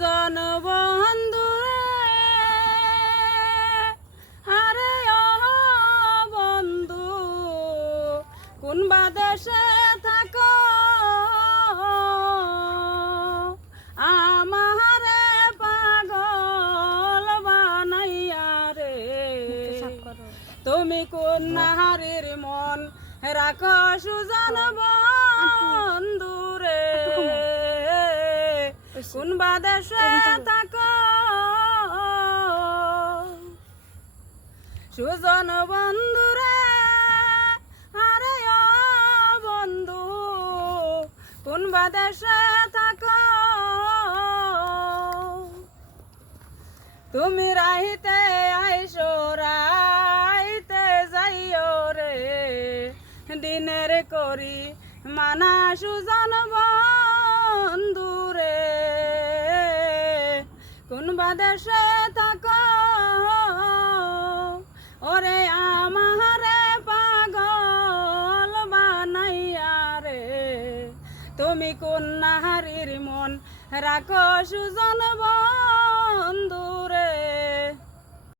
সুজন বন্ধুরে আরে বন্ধু কোন বাদেশে থাকো? আমারে পাগল বানাইয়া রে। তুমি কোন নাহারির মন? রাখো সুজন বন্ধুরে কোন বাদেশে থাকো? সুজন বন্ধুরে আরে ও বন্ধু। কোন বাদেশে থাকো? তুমি রাহিতে আইসো রাইতে যাইও রে। দিনের করি মানা সুজন বাদেশে থাকো। ওরে আমারে পাগল বানাইয়া রে। তুমি কোন নাহারির মন? রাখো সুজন রে